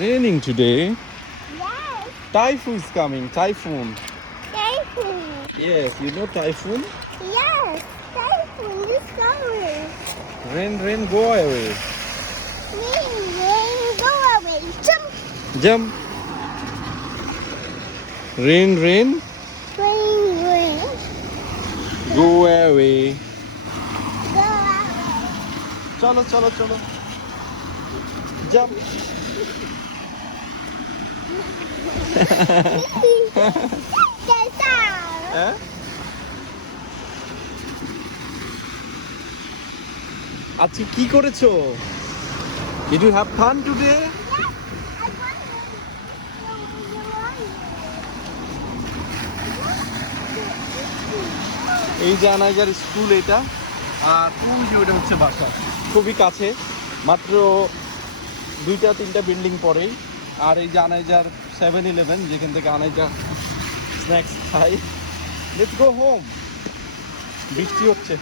raining today. Yes, Typhoon is coming. Typhoon. typhoon. Yes, you know typhoon. Yes, typhoon is coming. Rain, rain, go away. Rain, go away. Jump. Jump. Rain, rain, Rain, go away. go away. চলো চলো চলো jump. That's all. হ্যাঁ আজকে কি করেছো? Did you have fun today? এই যে আনাইজার স্কুল এটা, আর ওটা হচ্ছে বাসা, খুবই কাছে, মাত্র 2-3টা বিল্ডিং পরেই। আর এই যে আনাইজার 7-Eleven, যেখান থেকে আনাইজার স্ন্যাক্স খাই। Let's go home. বৃষ্টি হচ্ছে।